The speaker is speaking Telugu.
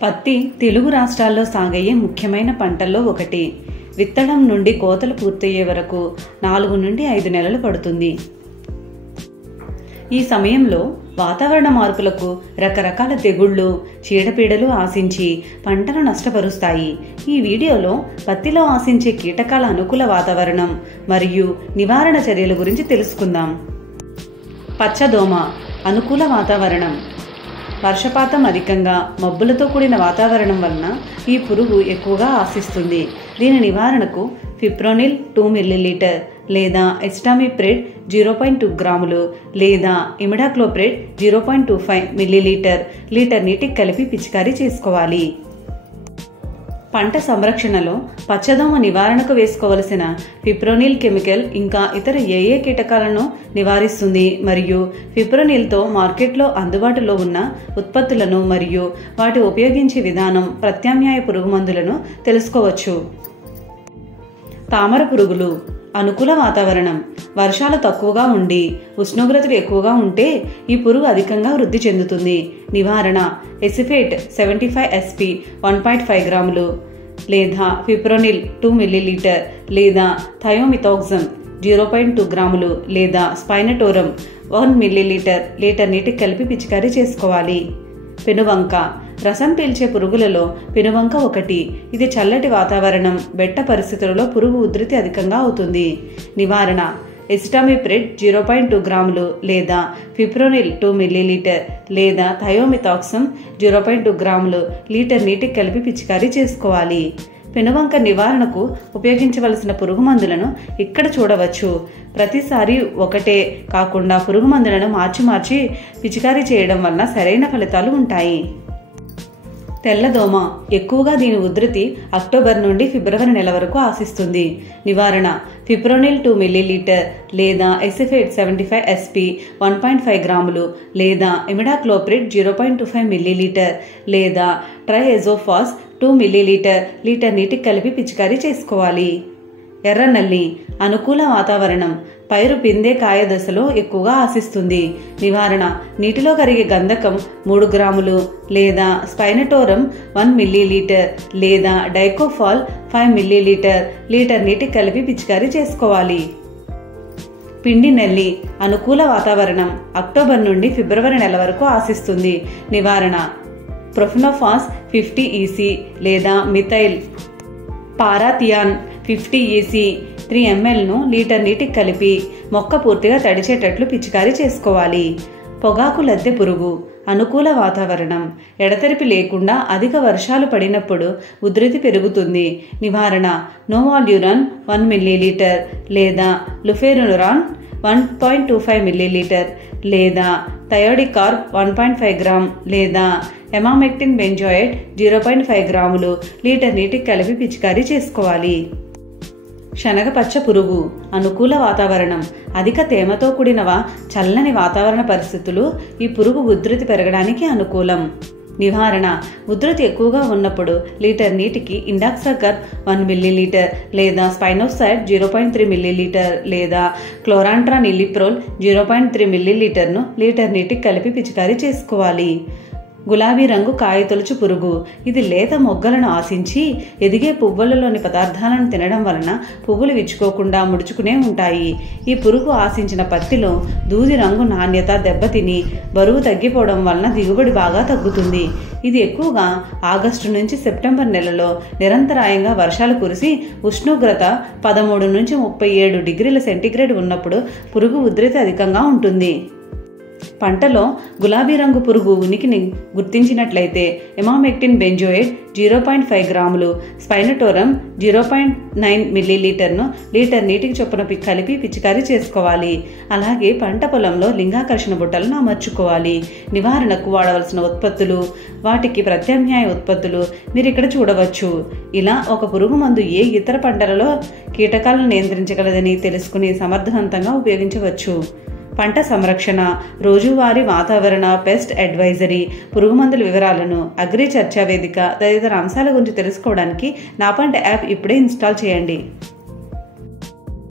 పత్తి తెలుగు రాష్ట్రాల్లో సాగయ్యే ముఖ్యమైన పంటల్లో ఒకటి. విత్తనం నుండి కోతలు పూర్తయ్యే వరకు 4 నుండి 5 నెలలు పడుతుంది. ఈ సమయంలో వాతావరణ మార్పులకు రకరకాల తెగుళ్లు, చీడపీడలు ఆశించి పంటను నష్టపరుస్తాయి. ఈ వీడియోలో పత్తిలో ఆశించే కీటకాల అనుకూల వాతావరణం మరియు నివారణ చర్యల గురించి తెలుసుకుందాం. పచ్చదోమ అనుకూల వాతావరణం. వర్షపాతం అధికంగా మబ్బులతో కూడిన వాతావరణం వలన ఈ పురుగు ఎక్కువగా ఆశిస్తుంది. దీని నివారణకు ఫిప్రోనిల్ 2 ml లేదా ఎస్టామిప్రిడ్ 0.2 గ్రాములు లేదా ఇమిడాక్లోప్రిడ్ 0.25 ml లీటర్ నీటికి కలిపి పిచికారీ చేసుకోవాలి. పంట సంరక్షణలో పచ్చదోమ నివారణకు వేసుకోవలసిన ఫిప్రోనిల్ కెమికల్ ఇంకా ఇతర ఏ కీటకాలను నివారిస్తుంది మరియు ఫిప్రోనిల్తో మార్కెట్లో అందుబాటులో ఉన్న ఉత్పత్తులను మరియు వాటి ఉపయోగించే విధానం, ప్రత్యామ్నాయ పురుగు మందులను తెలుసుకోవచ్చు. తామర పురుగులు అనుకూల వాతావరణం. వర్షాలు తక్కువగా ఉండి ఉష్ణోగ్రతలు ఎక్కువగా ఉంటే ఈ పురుగు అధికంగా వృద్ధి చెందుతుంది. నివారణ ఎసిఫేట్ 75 SP 1.5 గ్రాములు లేదా ఫిప్రోనిల్ 2 ml లేదా థయోమిథాక్సమ్ 0.2 గ్రాములు లేదా స్పైనటోరమ్ 1 ml లీటర్ నీటికి కలిపి పిచికారీ చేసుకోవాలి. పెనుబంక రసం పీల్చే పురుగులలో పెనుబంక ఒకటి. ఇది చల్లటి వాతావరణం, బెట్ట పరిస్థితులలో పురుగు ఉధృతి అధికంగా అవుతుంది. నివారణ ఎస్టామిప్రిడ్ 0.2 గ్రాములు లేదా ఫిప్రోనిల్ 2 ml లేదా థయోమిథాక్సమ్ 0.2 గ్రాములు లీటర్ నీటికి కలిపి పిచికారీ చేసుకోవాలి. పెనుబంక నివారణకు ఉపయోగించవలసిన పురుగు మందులను ఇక్కడ చూడవచ్చు. ప్రతిసారి ఒకటే కాకుండా పురుగు మందులను మార్చి పిచికారీ చేయడం వలన సరైన ఫలితాలు ఉంటాయి. తెల్లదోమ ఎక్కువగా దీని ఉధృతి అక్టోబర్ నుండి ఫిబ్రవరి నెల వరకు ఆశిస్తుంది. నివారణ ఫిప్రోనిల్ 2 ml లేదా ఎసిఫేట్ 75 SP 1.5 గ్రాములు లేదా ఇమిడాక్లోప్రిడ్ 0.25 ml లేదా ట్రైఎజోఫాస్ 2 ml లీటర్ నీటికి కలిపి పిచికారీ చేసుకోవాలి. ఎర్రనల్లి అనుకూల వాతావరణం. పైరు పిందే కాయ దశలో ఎక్కువగా ఆశిస్తుంది. నివారణ నీటిలో కరిగే గంధకం 3 గ్రాములు లేదా స్పైనటోరమ్ 1 ml లేదా డైకోఫాల్ 5 ml లీటర్ నీటికి కలిపి పిచికారీ చేసుకోవాలి. పిండి నల్లి అనుకూల వాతావరణం. అక్టోబర్ నుండి ఫిబ్రవరి నెల వరకు ఆశిస్తుంది. నివారణ ప్రొఫెనోఫాస్ 50 EC లేదా methyl parathion 50 EC 3 ml litre నీటికి కలిపి మొక్క పూర్తిగా తడిచేటట్లు పిచికారీ చేసుకోవాలి. పొగాకు లద్దె పురుగు అనుకూల వాతావరణం. ఎడతెరిపి లేకుండా అధిక వర్షాలు పడినప్పుడు ఉధృతి పెరుగుతుంది. నివారణ నోవాల్యూరాన్ 1 ml లేదా లుఫెనురాన్ 1.25 ml లేదా థయోడికార్బ్ 1.5 గ్రామ్ లేదా ఎమామెక్టిన్ బెంజోయేట్ 0.5 గ్రాములు లీటర్ నీటికి కలిపి పిచికారీ చేసుకోవాలి. శనగపచ్చ పురుగు అనుకూల వాతావరణం. అధిక తేమతో కూడిన చల్లని వాతావరణ పరిస్థితులు ఈ పురుగు ఉధృతి పెరగడానికి అనుకూలం. నివారణ ఉధృతి ఎక్కువగా ఉన్నప్పుడు లీటర్ నీటికి ఇండాక్సాకర్ 1 ml లేదా స్పైనోసైడ్ 0.3 ml లేదా క్లోరాంట్రానిలిప్రోల్ 0.3 ml లీటర్ నీటికి కలిపి పిచికారీ చేసుకోవాలి. గులాబీ రంగు కాయతొలుచు పురుగు. ఇది లేత మొగ్గలను ఆశించి ఎదిగే పువ్వులలోని పదార్థాలను తినడం వలన పువ్వులు విచ్చుకోకుండా ముడుచుకునే ఉంటాయి. ఈ పురుగు ఆశించిన పత్తిలో దూది రంగు నాణ్యత దెబ్బతిని బరువు తగ్గిపోవడం వలన దిగుబడి బాగా తగ్గుతుంది. ఇది ఎక్కువగా ఆగస్టు నుంచి సెప్టెంబర్ నెలలో నిరంతరాయంగా వర్షాలు కురిసి ఉష్ణోగ్రత 13 నుంచి 37 డిగ్రీల సెంటీగ్రేడ్ ఉన్నప్పుడు పురుగు ఉధృతి అధికంగా ఉంటుంది. పంటలో గులాబీ రంగు పురుగు ఉనికిని గుర్తించినట్లయితే ఎమామెక్టిన్ బెంజోయేట్ 0.5 గ్రాములు స్పైనటోరమ్ 0.9 ml లీటర్ నీటికి చొప్పున కలిపి పిచికారీ చేసుకోవాలి. అలాగే పంట పొలంలో లింగాకర్షణ బుట్టలను అమర్చుకోవాలి. నివారణకు వాడవలసిన ఉత్పత్తులు, వాటికి ప్రత్యామ్నాయ ఉత్పత్తులు మీరు ఇక్కడ చూడవచ్చు. ఇలా ఒక పురుగు మందు ఏ ఇతర పంటలలో కీటకాలను నియంత్రించగలదని తెలుసుకుని సమర్థవంతంగా ఉపయోగించవచ్చు. పంట సంరక్షణ, రోజువారీ వాతావరణ, పెస్ట్ అడ్వైజరీ, పురుగుమందుల వివరాలను, అగ్రి చర్చా వేదిక తదితర అంశాల గురించి తెలుసుకోవడానికి నా పంట యాప్ ఇప్పుడే ఇన్స్టాల్ చేయండి.